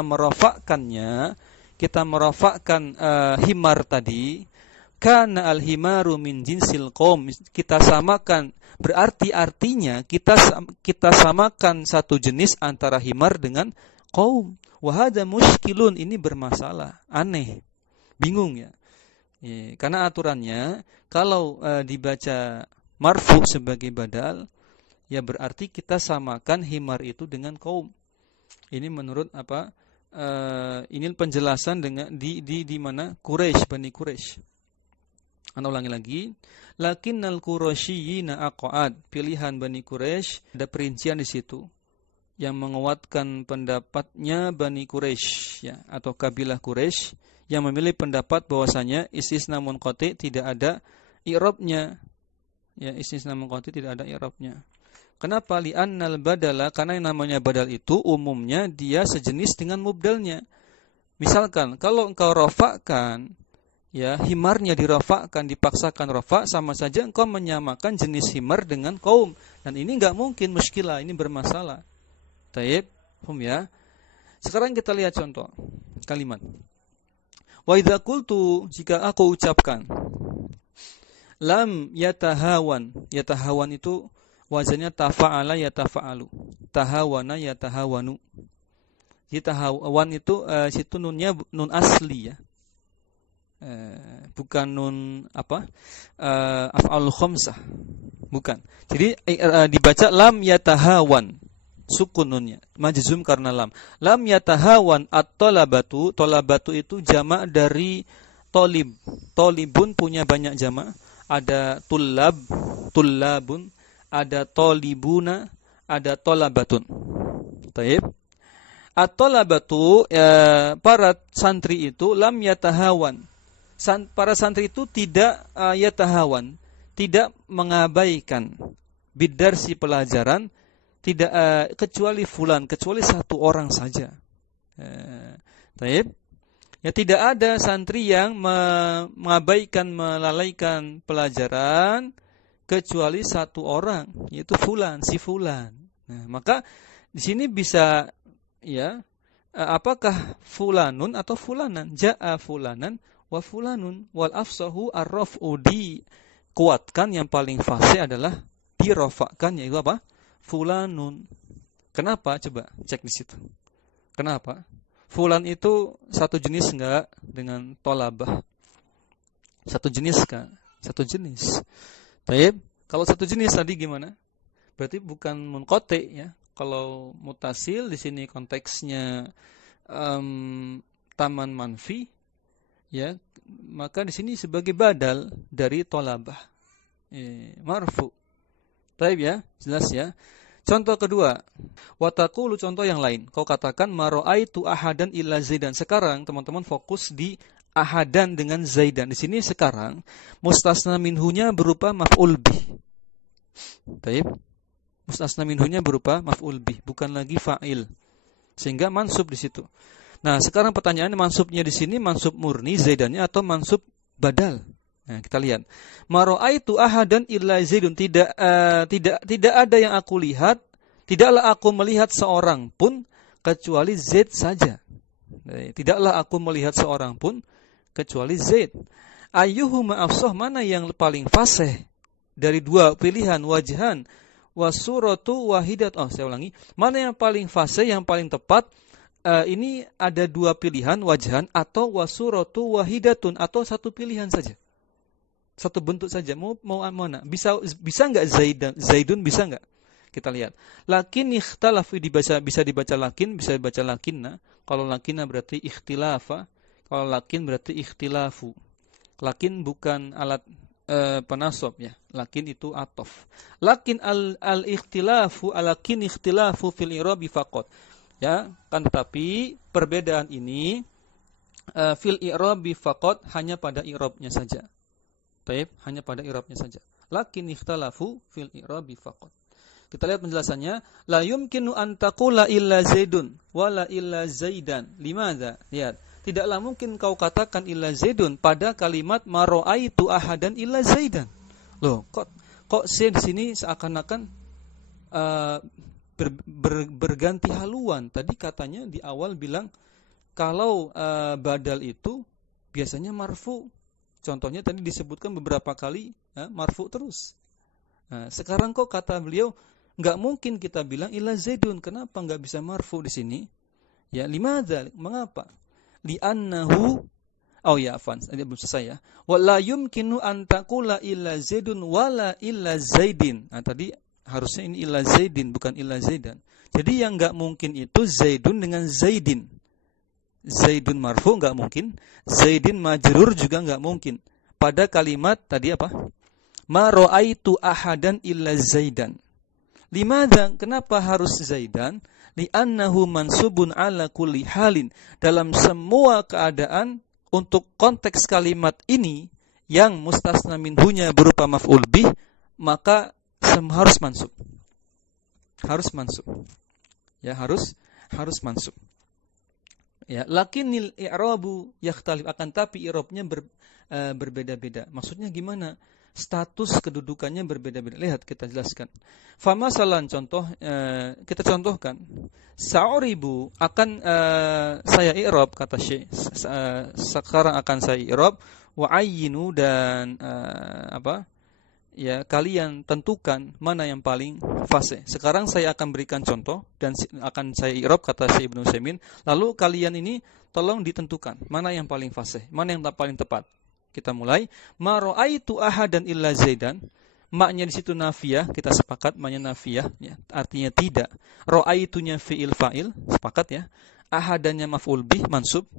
merafa'kannya, kita merafa'kan himar tadi, kana al-himaru min jinsil qaum, kita samakan, berarti artinya kita samakan satu jenis antara himar dengan qaum. Wa hadza muskilun, ini bermasalah, aneh, bingung, ya. Karena aturannya kalau dibaca marfu sebagai badal, ya berarti kita samakan himar itu dengan qaum. Ini menurut apa? Ini penjelasan dengan di mana Quraisy, Bani Quraisy. Ana ulangi lagi. Lakinnal Quraisyina aqad, pilihan Bani Quraisy ada perincian di situ yang menguatkan pendapatnya Bani Quraisy, ya, atau kabilah Quraisy yang memilih pendapat bahwasanya istisna munqati tidak ada i'rabnya, ya, istisna munqati tidak ada i'rabnya. Kenapa? Li'annal badala, karena yang namanya badal itu umumnya dia sejenis dengan mubdalnya. Misalkan kalau engkau rafa'kan, ya, himarnya dirafa'kan, dipaksakan rafa', sama saja engkau menyamakan jenis himar dengan qaum, dan ini enggak mungkin, muskilah, ini bermasalah. Taib, ya. Sekarang kita lihat contoh kalimat. Wa idza qultu, jika aku ucapkan lam yatahawan, yatahawan itu wazannya tafa'ala yatafa'alu, tahawana yatahawanu. Tahawan itu situ nunnya nun asli, ya. Bukan nun apa? Af'al khamsah. Bukan. Jadi dibaca lam yatahawan, sukun nunnya, majzum karena lam. Lam yatahawan at-talabatu, talabatu itu jamak dari tolib. Tolibun punya banyak jamak. Ada tullab, tullabun, ada tolibuna, ada tolabatun. Taib. At-tolabatu, para santri itu lam yatahawan. Para santri itu tidak yatahawan, tidak mengabaikan bidarsi pelajaran, tidak kecuali fulan, kecuali satu orang saja. Taib. Ya, tidak ada santri yang mengabaikan, melalaikan pelajaran kecuali satu orang, yaitu fulan, si fulan. Nah, maka di sini bisa ya, apakah fulanun atau fulanan? Ja'a fulanan wa fulanun wal afsahu ar-raf'u, dikuatkan, yang paling fasih adalah dirofakkan, yaitu apa? Fulanun. Kenapa? Coba cek di situ. Kenapa? Fulan itu satu jenis enggak dengan tolabah? Satu jenis kan? Satu jenis. Taib. Kalau satu jenis tadi gimana? Berarti bukan munqati ya. Kalau mutasil di sini konteksnya taman manfi ya, maka di sini sebagai badal dari tolabah. Marfu. Taib ya, jelas ya. Contoh kedua, wataqulu, contoh yang lain. Kau katakan maro'aitu ahadan illa Zaidan. Sekarang teman-teman fokus di ahadan dengan Zaidan. Di sini sekarang mustasna minhunya berupa maf'ul bih. Taib. Mustasna minhunya berupa maf'ul bih, bukan lagi fa'il. Sehingga mansub di situ. Nah, sekarang pertanyaannya, mansubnya di sini mansub murni Zaidannya atau mansub badal? Nah, kita lihat. Maro'aitu ahadan illa Zaidun. Tidak ada yang aku lihat, tidaklah aku melihat seorang pun kecuali Zaid saja. Tidaklah aku melihat seorang pun kecuali Zaid. Ayyuhuma afsah, mana yang paling fasih dari dua pilihan, wajhan wasuratu wahidat. Saya ulangi. Mana yang paling fasih, yang paling tepat? Ini ada dua pilihan, wajhan atau wasuratu wahidatun, atau satu pilihan saja. Satu bentuk saja, mau mana? Bisa enggak Zaidun, bisa enggak? Kita lihat. Lakin ikhtalafu bisa dibaca lakin, bisa dibaca lakinna. Kalau lakinna berarti ikhtilafa, kalau lakin berarti ikhtilafu. Lakin bukan alat penasab ya. Lakin itu atof. Lakin al-ikhtilafu alakin ikhtilafu fil i'rabi faqat. Ya, kan, tetapi perbedaan ini fil i'rabi faqat, hanya pada i'rabnya saja. Taib, hanya pada i'rabnya saja. Lakin ikhtalafu fil i'rabi faqat. Kita lihat penjelasannya. La yumkinu an taqula illa Zaidun wala illa Zaidan. Limadza? Lihat. Tidaklah mungkin kau katakan illa Zaidun pada kalimat maro'aitu ahadan illa Zaidan. Loh, kok di sini seakan-akan berganti haluan. Tadi katanya di awal bilang kalau badal itu biasanya marfu. Contohnya tadi disebutkan beberapa kali marfu terus. Nah, sekarang kok kata beliau enggak mungkin kita bilang illa Zaidun. Kenapa enggak bisa marfu di sini? Ya, limadza? Mengapa? Li'annahu belum selesai ya. Wala yumkinu an taqula illa Zaidun wala illa Zaidin. Nah, tadi harusnya ini illa Zaidin, bukan illa Zaidan. Jadi yang enggak mungkin itu Zaidun dengan Zaidin. Zaidun marfu enggak mungkin, Zaidin majrur juga enggak mungkin. Pada kalimat tadi apa? Ma ra'aitu ahadan illa Zaidan. Limadza? Kenapa harus Zaidan? Li'annahu mansubun ala kulli halin. Dalam semua keadaan, untuk konteks kalimat ini yang mustasna minhunya berupa maf'ul bih, maka harus mansub. Harus mansub. Ya, harus mansub. Ya, lakinnil i'rabu yakhtalif, akan tapi i'rabnya berbeda-beda. Maksudnya gimana? Status kedudukannya berbeda-beda. Lihat, kita jelaskan. Famasalan, contoh, kita contohkan. Sa'uribu, akan saya i'rab, kata Syekh. Sekarang akan saya i'rab. Wa'ayyinu, dan ya, kalian tentukan mana yang paling fasih. Sekarang saya akan berikan contoh dan akan saya i'rab, kata Syekh Ibnu Utsaimin. Lalu kalian ini tolong ditentukan mana yang paling fasih, mana yang paling tepat. Kita mulai. Ma ra'aitu ahadan illa Zaidan. Maknya di situ nafiyah, kita sepakat maknya nafiyah, ya, artinya tidak. Ra'aitunya fi'il fa'il, sepakat ya. Ahadannya maf'ul bih, mansub.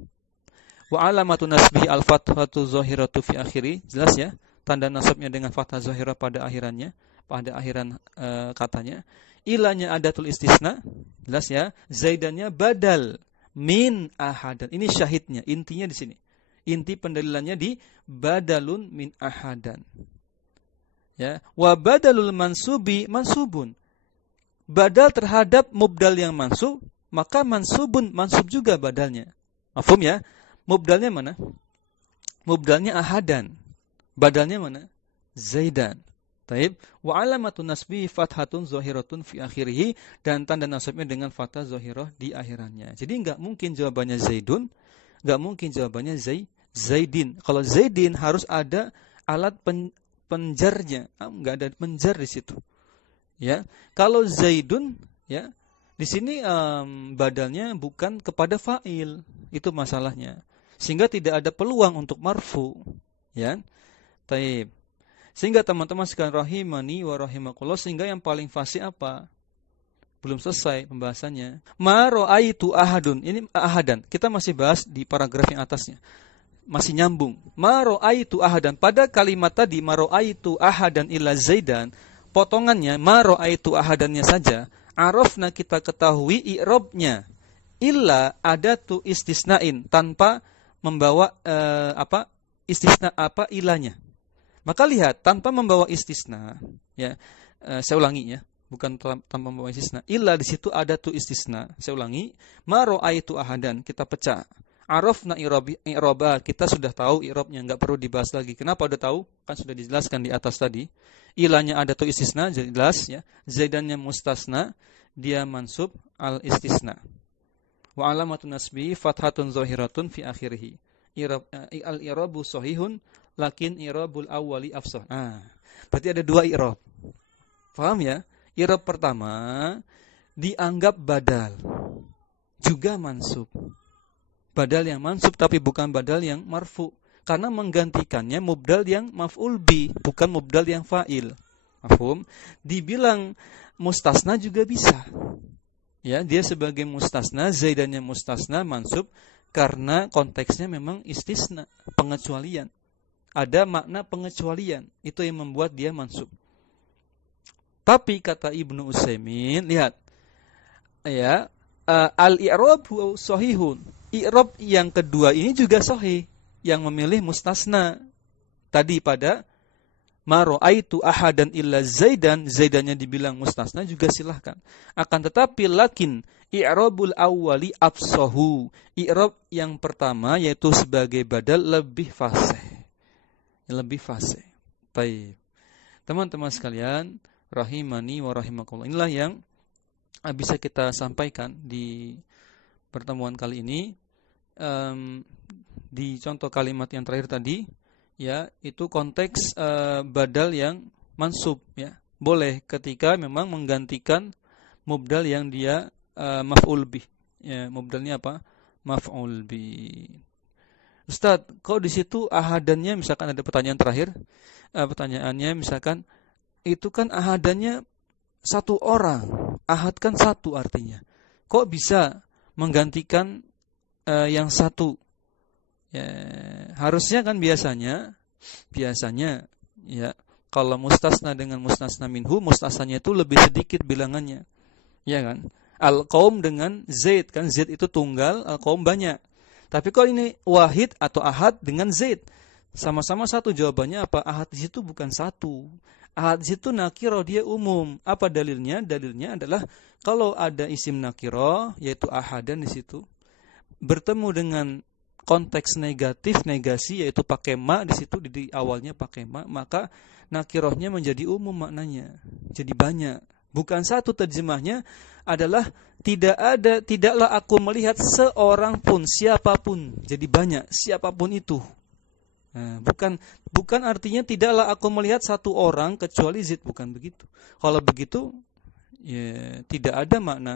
Wa alamatu nasbihi al-fathatu zahiratu fi akhiri, jelas ya. Tanda nasabnya dengan fathah zahirah pada akhirannya, pada akhiran katanya. Ilahnya adatul istisna, jelas ya. Zaidannya badal min ahadan. Ini syahidnya, intinya di sini. Inti pendalilannya di badalun min ahadan. Ya, wa badalul mansubi mansubun. Badal terhadap mubdal yang mansub, maka mansubun mansub juga badalnya. Mafhum ya? Mubdalnya mana? Mubdalnya ahadan. Badalnya mana? Zaidan. Taib. Wa alamatun nasbi fathatun zahiratun fi akhirih, dan tanda nasabnya dengan fathah zahirah di akhirannya. Jadi enggak mungkin jawabannya Zaidun, enggak mungkin jawabannya Zaidin. Kalau Zaidin harus ada alat penjarnya. Enggak ada penjar di situ. Ya. Kalau Zaidun, ya, di sini badalnya bukan kepada fa'il. Itu masalahnya. Sehingga tidak ada peluang untuk marfu. Ya. Taib. Sehingga teman-teman sekalian rahimani wa rahimakumullah, sehingga yang paling fasih apa? Belum selesai pembahasannya. Ma ra'aitu ahadun. Ini ahadan. Kita masih bahas di paragraf yang atasnya. Masih nyambung. Ma ra'aitu ahadan. Pada kalimat tadi ma ra'aitu ahadan illa Zaidan, potongannya ma ra'aitu ahadannya saja. Arafna, kita ketahui i'rabnya. Illa adatu istisnain, tanpa membawa istisna ilahnya. Maka lihat, tanpa membawa istisna, ya, saya ulangi ya, bukan tanpa membawa istisna. Illa di situ ada tu istisna. Saya ulangi, ma ra'aitu ahadan, kita pecah. Arafna i'raba, kita sudah tahu i'rabnya, enggak perlu dibahas lagi. Kenapa udah tahu? Kan sudah dijelaskan di atas tadi. Ilahnya ada tu istisna, jelas ya. Zaidannya mustasna, dia mansub al istisna. Wa alamatun nasbi fathatun zahiratun fi akhirih. Al i'rabu sahihun lakin i'rabul awwali afsah. Berarti ada dua i'rab. Paham ya? I'rab pertama dianggap badal, juga mansub. Badal yang mansub tapi bukan badal yang marfu, karena menggantikannya mubdal yang maf'ul bi, bukan mubdal yang fa'il. Mafhum? Dibilang mustasna juga bisa. Ya, dia sebagai mustasna, zaidannya mustasna mansub karena konteksnya memang istisna, pengecualian. Ada makna pengecualian, itu yang membuat dia mansub. Tapi kata Ibnu Utsaimin, lihat, ya, al-i'rabu sahihun. I'rab yang kedua ini juga sahih, yang memilih mustasna. Tadi pada ma ra'aitu ahadan illa Zaidan, Zaidannya dibilang mustasna juga silahkan. Akan tetapi lakin i'rabul awwali afsahu. I'rab yang pertama yaitu sebagai badal lebih fasih. Lebih fasih. Baik. Teman-teman sekalian, rahimani wa rahimakumullah. Inilah yang bisa kita sampaikan di pertemuan kali ini. Di contoh kalimat yang terakhir tadi, ya, itu konteks badal yang mansub, ya. Boleh ketika memang menggantikan mubdal yang dia maf'ul bih. Ya, mubdalnya apa? Maf'ul bih. Ustaz, kok di situ ahadannya, misalkan ada pertanyaan terakhir, pertanyaannya misalkan itu kan ahadannya satu orang, ahad kan satu artinya. Kok bisa menggantikan yang satu? Ya, harusnya kan biasanya ya, kalau mustasna dengan mustasna minhu, mustasnanya itu lebih sedikit bilangannya. Ya kan? Al-qaum dengan Zaid, kan Zaid itu tunggal, al-qaum banyak. Tapi kalau ini wahid atau ahad dengan Zaid, sama-sama satu, jawabannya apa? Ahad di situ bukan satu. Ahad di situ nakirah, dia umum. Apa dalilnya? Dalilnya adalah kalau ada isim nakirah yaitu ahadan di situ bertemu dengan konteks negatif, negasi, yaitu pakai ma di situ, di awalnya pakai ma, maka nakirahnya menjadi umum maknanya. Jadi banyak. Bukan satu, terjemahnya adalah tidaklah aku melihat seorang pun, siapapun. Jadi banyak, siapapun itu. Nah, bukan artinya tidaklah aku melihat satu orang kecuali Zaid, bukan begitu. Kalau begitu, ya tidak ada makna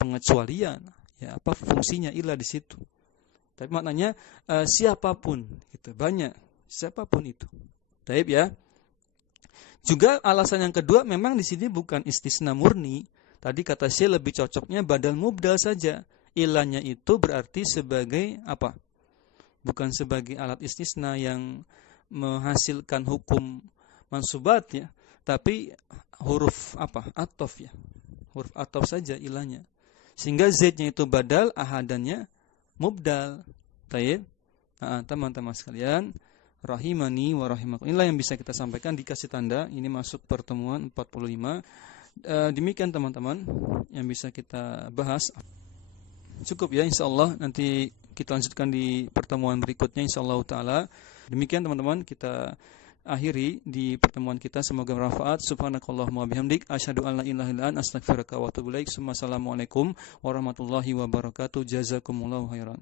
pengecualian. Ya, apa fungsinya ilah di situ? Tapi maknanya siapapun, gitu. Banyak, siapapun itu. Taib ya. Juga alasan yang kedua, memang di sini bukan istisna murni. Tadi kata Syekh lebih cocoknya badal mubdal saja. Ilahnya itu berarti sebagai apa? Bukan sebagai alat istisna yang menghasilkan hukum mansubat, ya. tapi huruf apa? Athof ya. Huruf athof saja ilahnya. Sehingga Z-nya itu badal, ahadannya mubdal. Baik. Nah, teman-teman sekalian, rahimani wa rahimakum. Inilah yang bisa kita sampaikan, dikasih tanda ini masuk pertemuan 45. Demikian teman-teman yang bisa kita bahas. Cukup ya, insyaallah nanti kita lanjutkan di pertemuan berikutnya insyaallah taala. Demikian teman-teman, kita akhiri di pertemuan kita, semoga bermanfaat. Subhanakallahumma bihamdik asyhadu an la ilaha illa anta astaghfiruka wa atubu ilaik. Assalamualaikum warahmatullahi wabarakatuh. Jazakumullahu khairan.